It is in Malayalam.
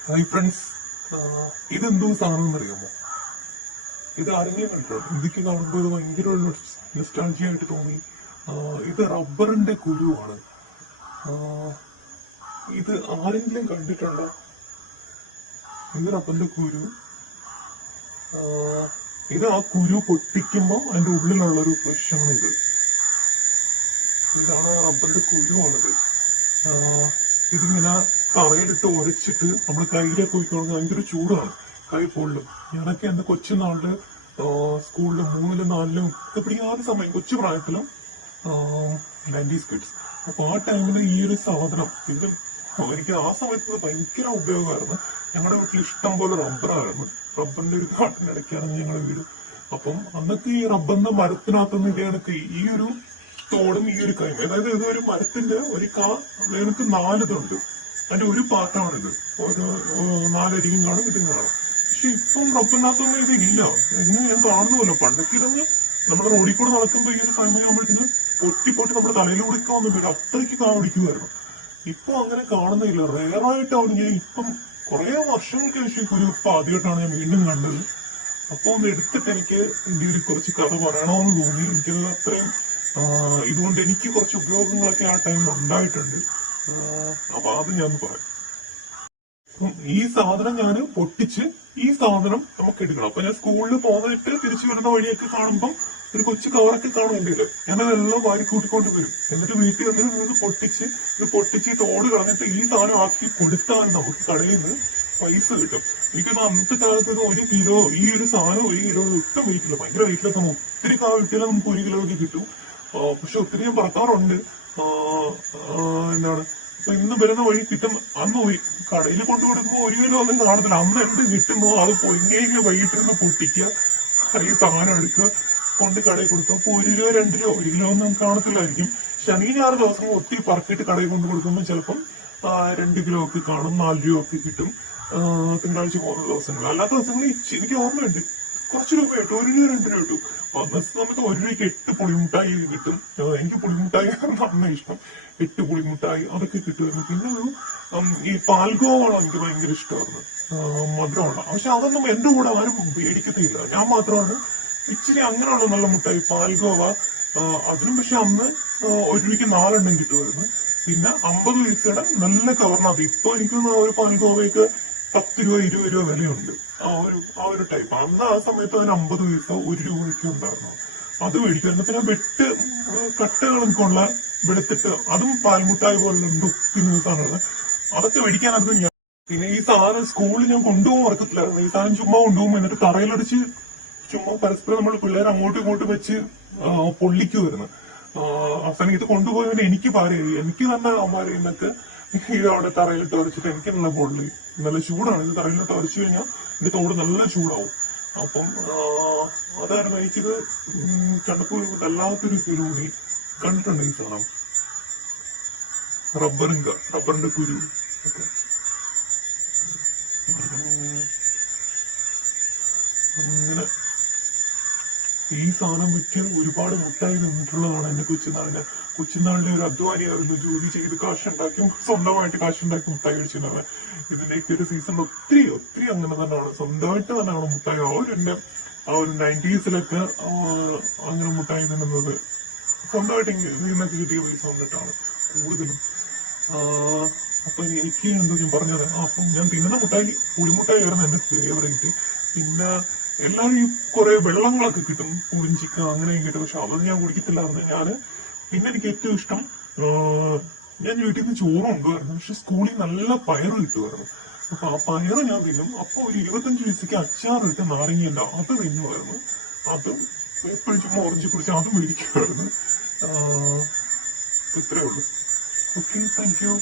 ഹായ് ഫ്രണ്ട്സ് ഇതെന്തോ സാധനം എന്നറിയാമോ ഇത് ആരെങ്കിലും കണ്ടോ ഇന്ത്യയ്ക്ക് കാണുമ്പോൾ ഇത് ഭയങ്കര നെസ്റ്റാൾജി ആയിട്ട് തോന്നി. ഇത് റബ്ബറിന്റെ കുരുവാണ്. ഇത് ആരെങ്കിലും കണ്ടിട്ടുണ്ടോ? ഇത് റബ്ബറിന്റെ കുരു. ഇത് ആ കുരു പൊട്ടിക്കുമ്പോൾ അതിന്റെ ഉള്ളിലുള്ള ഒരു പ്രശ്നമാണ് ഇത് ഇതാണ് റബ്ബറിന്റെ കുരുവാണിത്. ഇതിങ്ങനെ തറയിലിട്ട് ഉരച്ചിട്ട് നമ്മൾ കയ്യിലേക്ക് പോയിക്കോളുന്ന ഭയങ്കര ചൂടാണ്. കൈ പൊള്ളും ഞാനൊക്കെ എന്റെ കൊച്ചുനാളിൽ സ്കൂളിലും മൂന്നിലും നാലിലും ഒക്കെ പിടിക്കാത്ത സമയം കൊച്ചു പ്രായത്തിലും നയന്റീസ് കിഡ്സ് അപ്പൊ ആ ടൈമിൽ ഈ ഒരു സാധനം ഇത് എനിക്ക് ആ സമയത്ത് ഭയങ്കര ഉപയോഗമായിരുന്നു. ഞങ്ങളുടെ വീട്ടിൽ ഇഷ്ടം പോലെ റബ്ബറായിരുന്നു റബ്ബറിന്റെ ഒരു കാട്ടിനിടയ്ക്കാണ് ഞങ്ങളുടെ വീട്. അപ്പം അന്നൊക്കെ ഈ റബ്ബറിന്റെ മരത്തിനകത്തുനിന്ന് ഇത് കണക്ക് ഈ ഒരു തോടും ഈ ഒരു കൈമ അതായത് ഇത് ഒരു മരത്തിന്റെ ഒരു കാ എനിക്ക് നാലിതുണ്ട്. അതിന്റെ ഒരു പാർട്ടാണിത് ഒരു നാലരിയും കാണും ഇതും കാണും പക്ഷെ ഇപ്പം റബ്ബറിനകത്തൊന്നും ഇതില്ല ഇന്ന് ഞാൻ കാണുന്നുമല്ലോ പണ്ടൊക്കെ ഇതങ്ങ് നമ്മുടെ റോഡിൽ കൂടെ നടക്കുമ്പോ ഈ ഒരു സമയമാകുമ്പോഴത്തേന് പൊട്ടി പൊട്ടി നമ്മുടെ തലയിലൂടെ ഒന്നും വരും അത്രയ്ക്ക് കാണിക്കുമായിരുന്നു ഇപ്പൊ അങ്ങനെ കാണുന്നില്ല. റേറായിട്ടാണ് ഞാൻ ഇപ്പം കുറെ വർഷങ്ങൾക്ക് ശേഷം ഒരു ആദ്യമായിട്ടാണ് ഞാൻ വീണ്ടും കണ്ടത്. അപ്പൊ ഒന്ന് എടുത്തിട്ട് എനിക്ക് ഇതിന്റെ ഒരു കുറച്ച് കഥ പറയണമെന്ന് തോന്നി. എനിക്കത് അത്രയും ഇതുകൊണ്ട് എനിക്ക് കുറച്ച് ഉപയോഗങ്ങളൊക്കെ ആ ടൈമിൽ ഉണ്ടായിട്ടുണ്ട്. അപ്പൊ അത് ഞാൻ പറയാം. ഈ സാധനം ഞാൻ പൊട്ടിച്ച് ഈ സാധനം നമുക്ക് എടുക്കണം. അപ്പൊ ഞാൻ സ്കൂളിൽ പോന്നിട്ട് തിരിച്ചു വരുന്ന വഴിയൊക്കെ കാണുമ്പോൾ ഒരു കൊച്ചു കവറൊക്കെ കാണും എന്റെ കയ്യിൽ. ഞാനതെല്ലാം വാരി കൂട്ടിക്കൊണ്ട് വരും. എന്നിട്ട് വീട്ടിൽ വന്നിട്ട് പൊട്ടിച്ച് ഇത് പൊട്ടിച്ച് തോട് കളഞ്ഞിട്ട് ഈ സാധനം ആക്കി കൊടുത്താൽ നമുക്ക് കടയിൽ നിന്ന് പൈസ കിട്ടും. എനിക്കത് അന്നത്തെ കാലത്ത് ഒരു കിലോ ഈ ഒരു സാധനം ഒരു കിലോ ഒട്ടും വെയിറ്റില്ല. ഭയങ്കര വെയിറ്റില്ല. സംഭവം ഒത്തിരി കാ കിട്ടിയാൽ നമുക്ക് ഒരു കിലോ ഒക്കെ കിട്ടും പക്ഷെ ഒത്തിരി ഞാൻ പറക്കാറുണ്ട്. എന്താണ്? അപ്പൊ ഇന്ന് വരുന്ന വഴി കിട്ടും അന്ന് കടയിൽ കൊണ്ടു കൊടുക്കുമ്പോ ഒരു കിലോ ഒന്നും കാണത്തില്ല. അന്ന് എന്ത് കിട്ടുന്നോ അത് പൊങ്ങേക്ക് വൈകിട്ടിരുന്ന് പൊട്ടിക്കുക. ഈ സാധനം എടുക്കുക. കൊണ്ട് കടയിൽ കൊടുക്കുക. അപ്പൊ ഒരു രൂപ രണ്ട് രൂപ ഒരു കിലോ ഒന്നും കാണത്തില്ലായിരിക്കും. ശനി ഞായർ ദിവസം ഒത്തിരി പറക്കിയിട്ട് കടയിൽ കൊണ്ട് കൊടുക്കുമ്പോൾ ചിലപ്പം രണ്ട് കിലോ ഒക്കെ കാണും നാല് രൂപ ഒക്കെ കിട്ടും. തിങ്കളാഴ്ച പോകുന്ന ദിവസങ്ങൾ. അല്ലാത്ത ദിവസങ്ങളിൽ എനിക്ക് ഓർമ്മയുണ്ട്. കുറച്ച് രൂപ കിട്ടും ഒരു രൂപ രണ്ട് രൂപ കിട്ടും വന്ന സമയത്ത് ഒരു രൂപയ്ക്ക് എട്ട് പുളിമുട്ടായി കിട്ടും. എനിക്ക് പുളിമുട്ടായി നന്ന ഇഷ്ടം. എട്ട് പുളിമുട്ടായി അതൊക്കെ കിട്ടുമായിരുന്നു. പിന്നെ ഒരു ഈ പാൽഗോവാണ് എനിക്ക് ഭയങ്കര ഇഷ്ടമായിരുന്നു ആ, മധുരമുള്ള പക്ഷെ അതൊന്നും എന്റെ കൂടെ ആരും മേടിക്കത്തില്ല ഞാൻ മാത്രമാണ്. ഇച്ചിരി അങ്ങനെയുള്ള നല്ല മുട്ടായി. പാൽഗോവ അതിനും പക്ഷെ അന്ന് ഒരു രൂപയ്ക്ക് നാലെണ്ണം കിട്ടുമായിരുന്നു. പിന്നെ അമ്പത് പൈസയുടെ നല്ല കവറിനകത്ത് ഇപ്പൊ എനിക്ക് ഒരു പാൽഗോവയ്ക്ക് പത്ത് രൂപ ഇരുപത് രൂപ വിലയുണ്ട്. ആ ഒരു ആ ഒരു ടൈപ്പ് അന്ന് ആ സമയത്ത് അതിന് അമ്പത് പൈസ ഒരു രൂപയ്ക്ക് ഉണ്ടായിരുന്നു. അത് മേടിക്കുമായിരുന്നു പിന്നെ വെട്ട് കട്ടകളും കൊള്ള വെളുത്തിട്ട് അതും പാൽമുട്ടായി പോലെ ഉണ്ടുക്കുന്ന സാധനമാണ് അതൊക്കെ മേടിക്കാനായിരുന്നു ഞാൻ പിന്നെ ഈ സാധനം സ്കൂളിൽ ഞാൻ കൊണ്ടുപോകാൻ ഓർക്കത്തില്ലായിരുന്നു ഈ സാധനം ചുമ്മാ കൊണ്ടുപോകും എന്നിട്ട് തറയിലടിച്ച് ചുമ്മാ പരസ്പരം നമ്മൾ പിള്ളേർ അങ്ങോട്ടും ഇങ്ങോട്ടും വെച്ച് പൊള്ളിക്കുമായിരുന്നു അവസാനം ഇത് കൊണ്ടുപോയവന് എനിക്ക് പാരയായി എനിക്ക് തന്നെ പാരയുന്നൊക്കെ ഇത് അവിടെ തറയിലിട്ട് വരച്ചിട്ട് എനിക്ക് നല്ല പൊള്ളി. നല്ല ചൂടാണ്. ഇത് തറയിലോട്ട് അരച്ചു കഴിഞ്ഞാൽ ഇതിന്റെ തോട് നല്ല ചൂടാവും. അപ്പം അതായിരുന്നു എനിക്കിത് കണ്ടപ്പോൾ വല്ലാത്തൊരു കുരുടി കണ്ടിട്ടുണ്ട് ഈ സാധനം? റബ്ബറും ക- റബ്ബറിന്റെ കുരു ഈ സാധനം വിറ്റ് ഒരുപാട് മുട്ടായി നിന്നിട്ടുള്ളതാണ് എന്റെ കൊച്ചുനാളിന്. കൊച്ചുനാളിലെ ഒരു അധ്വാനിയായിരുന്നു. ജോലി ചെയ്ത് കാശുണ്ടാക്കി സ്വന്തമായിട്ട് കാശുണ്ടാക്കി മുട്ടായി കഴിച്ചിരുന്നത്. ഇതിന്റെയൊക്കെ ഒരു സീസൺ ഒത്തിരി ഒത്തിരി അങ്ങനെ തന്നെയാണ്. സ്വന്തമായിട്ട് തന്നെയാണ് മുട്ടായി. എന്റെ ആ ഒരു നയന്റീസിലൊക്കെ അങ്ങനെ മുട്ടായി തിന്നുന്നത് സ്വന്തമായിട്ട് നിന്നൊക്കെ കിട്ടിയ പൈസ വന്നിട്ടാണ് കൂടുതലും. അപ്പൊ എനിക്ക് എന്തോ ഞാൻ പറഞ്ഞത്. അപ്പം ഞാൻ തിന്നുന്ന മുട്ടായി പുളിമുട്ടായി ആയിരുന്നു എന്റെ ഫേവറേറ്റ് പിന്നെ എല്ലാവരും ഈ കുറെ വെള്ളങ്ങളൊക്കെ കിട്ടും. പുളിഞ്ചിക്ക അങ്ങനെയും കിട്ടും. പക്ഷെ അതൊന്നും ഞാൻ കുടിക്കത്തില്ലായിരുന്നു ഞാൻ പിന്നെ എനിക്ക് ഏറ്റവും ഇഷ്ടം ഞാൻ വീട്ടിൽ നിന്ന് ചോറ് കൊണ്ടുവരുന്നു. പക്ഷെ സ്കൂളിൽ നല്ല പയറ് കിട്ടുമായിരുന്നു. അപ്പൊ ആ പയറ് ഞാൻ തിന്നും. അപ്പൊ ഒരു ഇരുപത്തഞ്ച് അച്ചാർ അച്ചാറിട്ട് നാരങ്ങയല്ല അത് തിന്നുമായിരുന്നു. അതും എപ്പോഴും ചുമ്മാ ഓറഞ്ച് കുടിച്ച് അതും മേടിക്കുമായിരുന്നു. ഇത്രേ ഉള്ളൂ. Okay thank you